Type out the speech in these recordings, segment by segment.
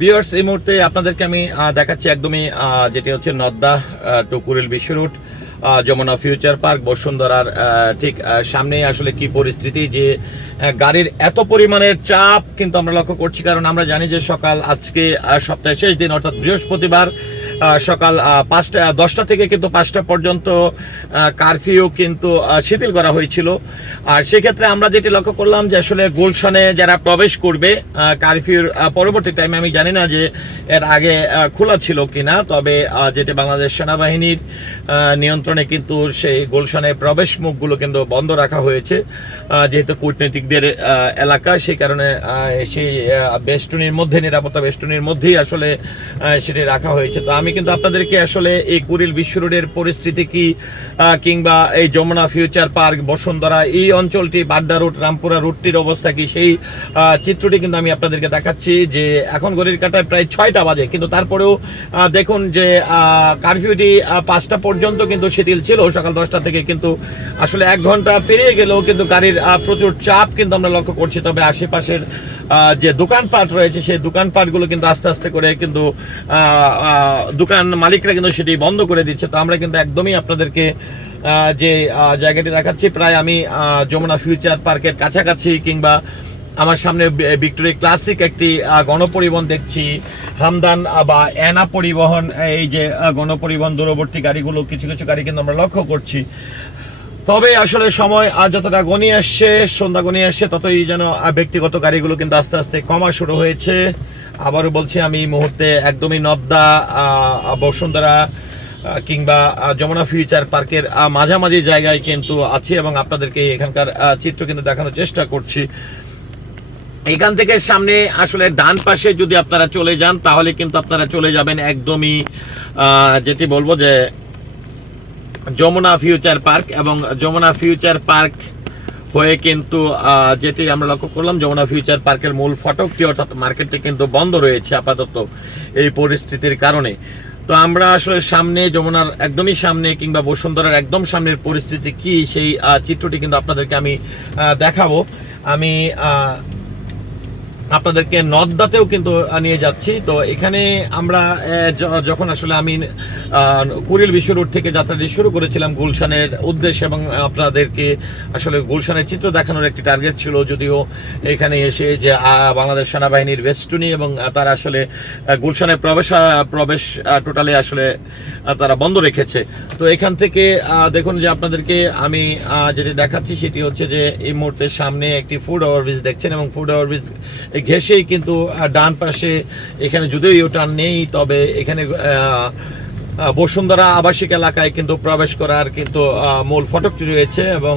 Viewers এই মুহূর্তে আপনাদেরকে আমি দেখাচ্ছি একদমই যেটি হচ্ছে নদ্দা টু কুড়িল বিশ্ব রুট যমুনা ফিউচার পার্ক, বসুন্ধরার ঠিক সামনেই আসলে কি পরিস্থিতি যে গাড়ির এত পরিমাণের চাপ কিন্তু আমরা লক্ষ্য করছি। কারণ আমরা জানি যে সকাল আজকে সপ্তাহের শেষ দিন, অর্থাৎ বৃহস্পতিবার সকাল পাঁচটা, দশটা থেকে কিন্তু পাঁচটা পর্যন্ত কারফিউ কিন্তু শিথিল করা হয়েছিল। আর সেক্ষেত্রে আমরা যেটি লক্ষ্য করলাম যে আসলে গুলশানে যারা প্রবেশ করবে কারফিউর পরবর্তী টাইমে আমি জানি না যে এর আগে খোলা ছিল কিনা, তবে যেটি বাংলাদেশ সেনাবাহিনীর নিয়ন্ত্রণে কিন্তু সেই গুলশানে প্রবেশ মুখগুলো কিন্তু বন্ধ রাখা হয়েছে। যেহেতু কূটনীতিকদের এলাকা, সেই কারণে সেই বেষ্টনীর মধ্যে, নিরাপত্তা বেষ্টনীর মধ্যেই আসলে সেটি রাখা হয়েছে। তো আমি কিন্তু আপনাদেরকে আসলে এই কুড়িল বিশ্ব রোডের পরিস্থিতি কি কিংবা এই যমুনা ফিউচার পার্ক, বসুন্ধরা, এই অঞ্চলটি, বাড্ডা রুট, রামপুরা রুটটির অবস্থা কি, সেই চিত্রটি কিন্তু আমি আপনাদেরকে দেখাচ্ছি যে এখন ঘড়ির কাটায় প্রায় ছয়টা বাজে, কিন্তু তারপরেও দেখুন যে কারফিউটি পাঁচটা পর্যন্ত কিন্তু শিথিল ছিল, সকাল দশটা থেকে কিন্তু আসলে এক ঘণ্টা পেরিয়ে গেলেও কিন্তু গাড়ির প্রচুর চাপ কিন্তু আমরা লক্ষ্য করছি, তবে আশেপাশের যে দোকানপাট রয়েছে, সেই দোকানপাটগুলো কিন্তু আস্তে আস্তে করে কিন্তু দোকান মালিকরা কিন্তু সেটি বন্ধ করে দিচ্ছে। তো আমরা কিন্তু একদমই আপনাদেরকে যে জায়গাটি দেখাচ্ছি, প্রায় আমি যমুনা ফিউচার পার্কের কাছাকাছি কিংবা আমার সামনে ভিক্টোরি ক্লাসিক একটি গণপরিবহন দেখছি। হামদান বা এনা পরিবহন, এই যে গণপরিবহন দূরবর্তী গাড়িগুলো, কিছু কিছু গাড়ি কিন্তু আমরা লক্ষ্য করছি। তবে আসলে সময় আর যতটা গনিয়ে আসছে, সন্ধ্যা গনিয়ে আসছে, ততই যেন ব্যক্তিগত গাড়িগুলো কিন্তু আস্তে আস্তে কমা শুরু হয়েছে। আবারও বলছি, আমি এই মুহূর্তে একদমই নদ্দা বসুন্ধরা কিংবা যমুনা ফিউচার পার্কের মাঝামাঝি জায়গায় কিন্তু আছি এবং আপনাদেরকে এখানকার চিত্র কিন্তু দেখানোর চেষ্টা করছি। এখান থেকে সামনে আসলে ডান পাশে যদি আপনারা চলে যান, তাহলে কিন্তু আপনারা চলে যাবেন একদমই যেটি বলব যে যমুনা ফিউচার পার্ক এবং যমুনা ফিউচার পার্ক হয়ে কিন্তু যেটি আমরা লক্ষ্য করলাম, যমুনা ফিউচার পার্কের মূল ফটকটি, অর্থাৎ মার্কেটটি কিন্তু বন্ধ রয়েছে আপাতত এই পরিস্থিতির কারণে। তো আমরা আসলে সামনে, যমুনার একদমই সামনে কিংবা বসুন্ধরার একদম সামনের পরিস্থিতি কি, সেই চিত্রটি কিন্তু আপনাদেরকে আমি দেখাবো। আমি আপনাদেরকে নদদাতেও কিন্তু নিয়ে যাচ্ছি। তো এখানে আমরা যখন আসলে আমি কুড়িল বিশ্ব রোড থেকে যাত্রাটি শুরু করেছিলাম গুলশানের উদ্দেশ্যে এবং আপনাদেরকে আসলে গুলশানের চিত্র দেখানোর একটি টার্গেট ছিল, যদিও এখানে এসে যে বাংলাদেশ সেনাবাহিনীর বেস্টুনি এবং তারা আসলে গুলশানের গুলশানে প্রবেশ প্রবেশ টোটালি আসলে তারা বন্ধ রেখেছে। তো এখান থেকে দেখুন যে আপনাদেরকে আমি যেটি দেখাচ্ছি সেটি হচ্ছে যে, এই মুহূর্তে সামনে একটি ফুড ওভারব্রিজ দেখছেন এবং ফুড ওভারব্রিজ ঘেসেই কিন্তু ডান পাশে এখানে যদিও ইউটার্ন নেই, তবে এখানে বসুন্ধরা আবাসিক এলাকায় কিন্তু প্রবেশ করার কিন্তু মূল ফটকটি রয়েছে এবং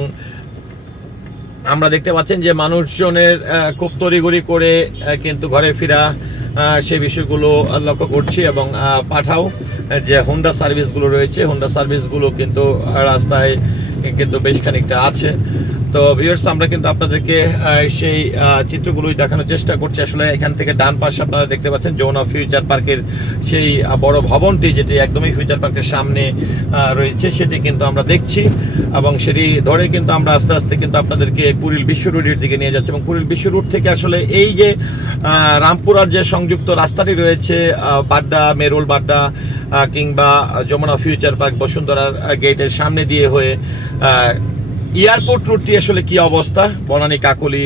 আমরা দেখতে পাচ্ছেন যে মানুষজনের খুব তড়িঘড়ি করে কিন্তু ঘরে ফেরা সেই বিষয়গুলো লক্ষ্য করছি এবং পাঠাও যে হোন্ডা সার্ভিসগুলো রয়েছে হোন্ডা সার্ভিসগুলো কিন্তু রাস্তায় কিন্তু বেশ খানিকটা আছে। তো ভিউয়ার্স আমরা কিন্তু আপনাদেরকে সেই চিত্রগুলোই দেখানোর চেষ্টা করছি। আসলে এখান থেকে ডান পাশে আপনারা দেখতে পাচ্ছেন যৌনা ফিউচার পার্কের সেই বড় ভবনটি, যেটি একদমই ফিউচার পার্কের সামনে রয়েছে, সেটি কিন্তু আমরা দেখছি। এবং সেটি ধরে কিন্তু আমরা আস্তে আস্তে কিন্তু আপনাদেরকে কুড়িল বিশ্ব রোডের দিকে নিয়ে যাচ্ছি। এবং কুড়িল বিশ্ব রোড থেকে আসলে এই যে রামপুরার যে সংযুক্ত রাস্তাটি রয়েছে বাড্ডা, মেরুল বাড্ডা কিংবা যমুনা ফিউচার পার্ক বসুন্ধরার গেটের সামনে দিয়ে হয়ে এয়ারপোর্ট রোডটি আসলে কি অবস্থা? Banani Kakoli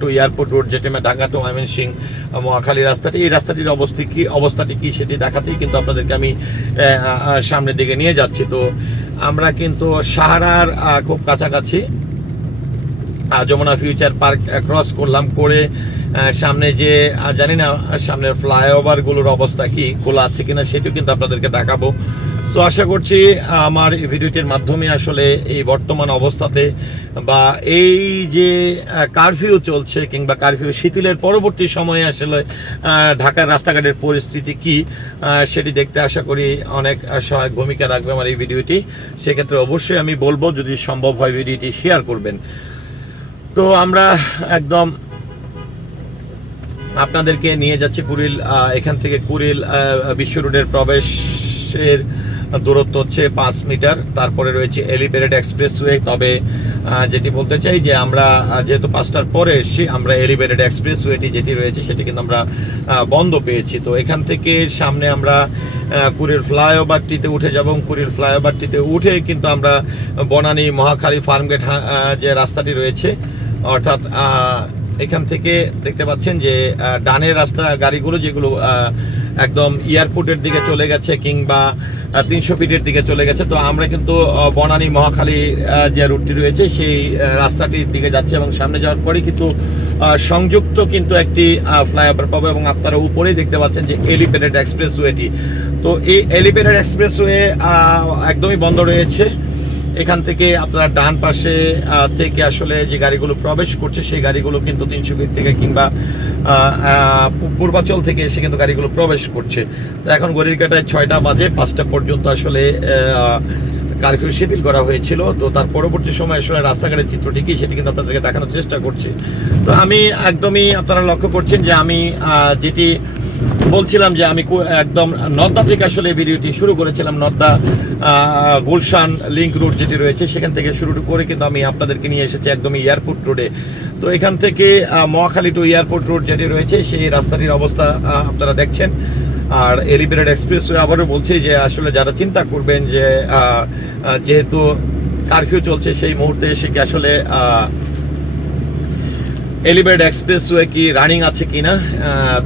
to airport road যেটা ঢাকা টু ময়মনসিং, মহাখালী রাস্তাটি, এই রাস্তাটির অবস্থা কি, অবস্থাটি কি সেটি দেখাতেই কিন্তু আপনাদেরকে আমি সামনের দিকে নিয়ে যাচ্ছি। তো আমরা কিন্তু সাহারার খুব কাছাকাছি যমুনা ফিউচার পার্ক ক্রস করলাম করে সামনে যে জানি না, সামনের ফ্লাইওভারগুলোর অবস্থা কি, খোলা আছে কিনা সেটিও কিন্তু আপনাদেরকে দেখাবো। তো আশা করছি, আমার এই ভিডিওটির মাধ্যমে আসলে এই বর্তমান অবস্থাতে বা এই যে কারফিউ চলছে কিংবা কারফিউ শিথিলের পরবর্তী সময়ে আসলে ঢাকার রাস্তাঘাটের পরিস্থিতি কি সেটি দেখতে আশা করি অনেক সহায়ক ভূমিকা রাখবে আমার এই ভিডিওটি। সেক্ষেত্রে অবশ্যই আমি বলব, যদি সম্ভব হয় ভিডিওটি শেয়ার করবেন। তো আমরা একদম আপনাদেরকে নিয়ে যাচ্ছি কুড়িল এখান থেকে কুড়িল বিশ্ব রোডের প্রবেশের দূরত্ব হচ্ছে পাঁচ মিটার। তারপরে রয়েছে এলিভেটেড এক্সপ্রেসওয়ে তবে যেটি বলতে চাই যে আমরা যেহেতু পাঁচটার পরে এসেছি, আমরা এলিভেটেড এক্সপ্রেসওয়েটি যেটি রয়েছে, সেটি কিন্তু আমরা বন্ধ পেয়েছি। তো এখান থেকে সামনে আমরা কুড়ির ফ্লাইওভারটিতে উঠে যাব কুড়ির ফ্লাইওভারটিতে উঠে কিন্তু আমরা বনানী মহাখালী ফার্মগেট যে রাস্তাটি রয়েছে, অর্থাৎ এখান থেকে দেখতে পাচ্ছেন যে ডানের রাস্তা গাড়িগুলো যেগুলো একদম এয়ারপোর্টের দিকে চলে গেছে কিংবা তিনশো ফিটের দিকে চলে গেছে। তো আমরা কিন্তু বনানী মহাখালী যে রুটটি রয়েছে, সেই রাস্তাটির দিকে যাচ্ছে এবং সামনে যাওয়ার পরে কিন্তু সংযুক্ত কিন্তু একটি ফ্লাইওভার পাবো এবং আপনারা উপরেই দেখতে পাচ্ছেন যে এলিভেটেড এক্সপ্রেসওয়েটি তো এই এলিভেটেড এক্সপ্রেসওয়ে একদমই বন্ধ রয়েছে। এখান থেকে আপনারা ডান পাশে থেকে আসলে যে গাড়িগুলো প্রবেশ করছে, সেই গাড়িগুলো কিন্তু তিনশো ফিট থেকে কিংবা পূর্বাচল থেকে এসে কিন্তু গাড়িগুলো প্রবেশ করছে। তো এখন গড়ির কাটায় ছয়টা বাজে, পাঁচটা পর্যন্ত আসলে কারফিউ শিথিল করা হয়েছিল। তো তার পরবর্তী সময় আসলে রাস্তাঘাটের চিত্রটি কি সেটি কিন্তু আপনাদেরকে দেখানোর চেষ্টা করছি। তো আমি একদমই আপনারা লক্ষ্য করছেন যে আমি যেটি বলছিলাম যে আমি একদম নদ্দা থেকে আসলে ভিডিওটি শুরু করেছিলাম, নদ্দা গুলশান লিঙ্ক রোড যেটি রয়েছে, সেখান থেকে শুরু করে কিন্তু আমি আপনাদেরকে নিয়ে এসেছি একদম এয়ারপোর্ট রোডে তো এখান থেকে মহাখালী টু এয়ারপোর্ট রোড যেটি রয়েছে, সেই রাস্তাটির অবস্থা আপনারা দেখছেন। আর এলিভেটেড এক্সপ্রেসওয়ে আবারও বলছি যে আসলে যারা চিন্তা করবেন যে যেহেতু কারফিউ চলছে, সেই মুহূর্তে এসে কি আসলে আহ, এলিভেটেড এক্সপ্রেসওয়ে কি রানিং আছে কি না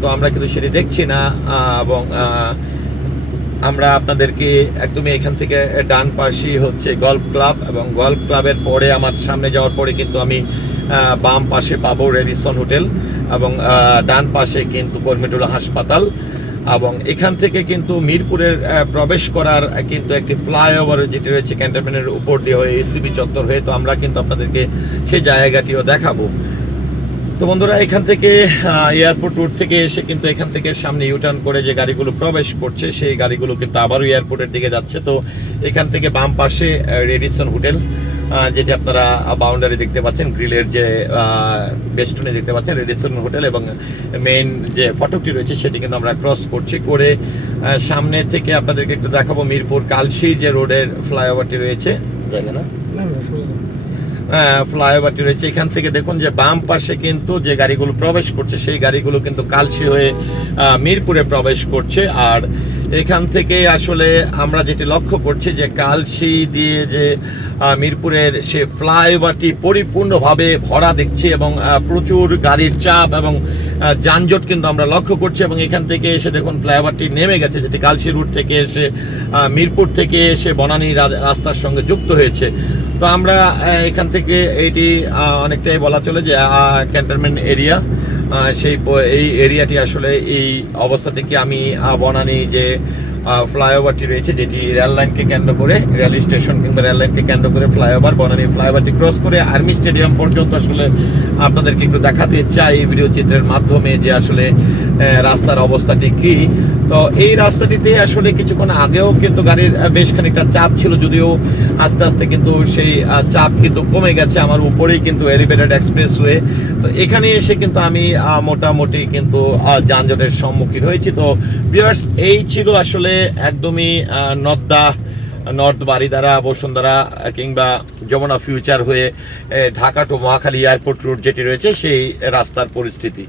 তো আমরা কিন্তু সেটি দেখছি না এবং আমরা আপনাদেরকে একদমই এখান থেকে ডান পাশেই হচ্ছে গল্ফ ক্লাব এবং গল্ফ ক্লাবের পরে আমার সামনে যাওয়ার পরে কিন্তু আমি বাম পাশে পাবো রেডিসন হোটেল এবং ডান পাশে কিন্তু কর্মীটুলা হাসপাতাল এবং এখান থেকে কিন্তু মিরপুরের প্রবেশ করার কিন্তু একটি ফ্লাইওভার যেটি রয়েছে ক্যান্টনমেন্টের উপর দিয়ে হয়ে এসিবি চত্বর হয়ে তো আমরা কিন্তু আপনাদেরকে সেই জায়গাটিও দেখাবো। তো বন্ধুরা এখান থেকে এয়ারপোর্ট রোড থেকে এসে কিন্তু এখান থেকে সামনে ইউটার্ন করে যে গাড়িগুলো প্রবেশ করছে সেই গাড়িগুলো কিন্তু আবারও এয়ারপোর্টের দিকে যাচ্ছে। তো এখান থেকে বাম পাশে রেডিসন হোটেল যেটি আপনারা বাউন্ডারি দেখতে পাচ্ছেন গ্রিলের যে বেস্টনে দেখতে পাচ্ছেন রেডিসন হোটেল এবং মেইন যে ফটকটি রয়েছে সেটি কিন্তু আমরা ক্রস করছি করে সামনে থেকে আপনাদেরকে একটু দেখাবো মিরপুর কালশি যে রোডের ফ্লাইওভারটি রয়েছে। জায়গা না? ফ্লাইওভারটি রয়েছে। এখান থেকে দেখুন যে বাম পাশে কিন্তু যে গাড়িগুলো প্রবেশ করছে, সেই গাড়িগুলো কিন্তু কালসি হয়ে মিরপুরে প্রবেশ করছে। আর এখান থেকে আসলে আমরা যেটি লক্ষ্য করছি যে কালসি দিয়ে যে মিরপুরের সে ফ্লাইওভারটি পরিপূর্ণভাবে ভরা দেখছি এবং প্রচুর গাড়ির চাপ এবং যানজট কিন্তু আমরা লক্ষ্য করছি এবং এখান থেকে এসে দেখুন ফ্লাইওভারটি নেমে গেছে, যেটি কালসি রুট থেকে এসে মিরপুর থেকে এসে বনানী রাস্তার সঙ্গে যুক্ত হয়েছে। তো আমরা এখান থেকে এইটি অনেকটাই বলা চলে যে ক্যান্টনমেন্ট এরিয়া সেই এই এরিয়াটি আসলে এই অবস্থা থেকে আমি বনানী যে ফ্লাইওভারটি রয়েছে, যেটি রেল লাইনকে কেন্দ্র করে রেল স্টেশন কিংবা রেল লাইনকে কেন্দ্র করে ফ্লাইওভার বনানী ফ্লাইওভারটি ক্রস করে আর্মি স্টেডিয়াম পর্যন্ত আসলে আপনাদেরকে একটু দেখাতে চাই ভিডিও চিত্রের মাধ্যমে যে আসলে রাস্তার অবস্থাটি কি। তো এই রাস্তাটিতে আসলে কিছুক্ষণ আগেও কিন্তু গাড়ির বেশ খানিকটা চাপ ছিল, যদিও আস্তে আস্তে কিন্তু সেই চাপ কিন্তু কমে গেছে আমার উপরেই কিন্তু এলিভেটেড এক্সপ্রেসওয়ে তো এখানে এসে কিন্তু আমি মোটামুটি কিন্তু যানজটের সম্মুখীন হয়েছি। তো ভিউয়ার্স এই ছিল আসলে একদমই নদ্দা, নর্থ বারিদারা বসুন্ধরা, কিংবা যমুনা ফিউচার হয়ে Dhaka to Mohakhali airport route যেটি রয়েছে, সেই রাস্তার পরিস্থিতি।